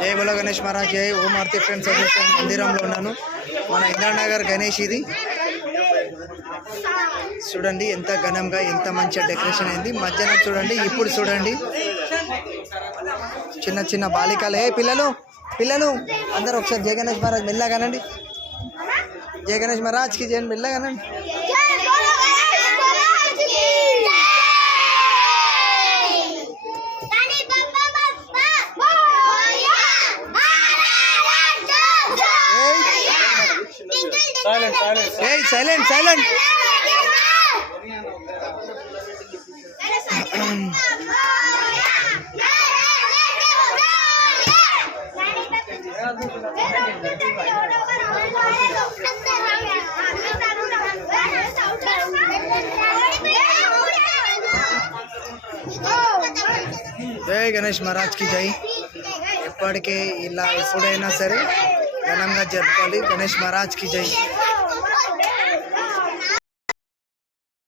జై బోలో గణేష్ మహారాజ్ జై. ఓం ఆర్తి ఫ్రెండ్స్ అసోసియేషన్ మందిరంలో ఉన్నాను. మన ఇంద్రానగర్ గణేష్ ఇది. చూడండి ఎంత ఘనంగా ఎంత మంచిగా డెకరేషన్ అయింది. మధ్యాహ్నం చూడండి, ఇప్పుడు చూడండి చిన్న చిన్న బాలికలు. పిల్లలు పిల్లలు అందరూ ఒకసారి జై గణేష్ మహారాజ్ మెల్లగానండి. జై గణేష్ మహారాజ్కి జై మెల్లగానండి. Silent silent. జై గణేష్ మహారాజ్కి జై. ఎప్పటికీ ఇలా ఎప్పుడైనా సరే ఘనంగా జరపాలి. గణేష్ మహారాజ్కి జై.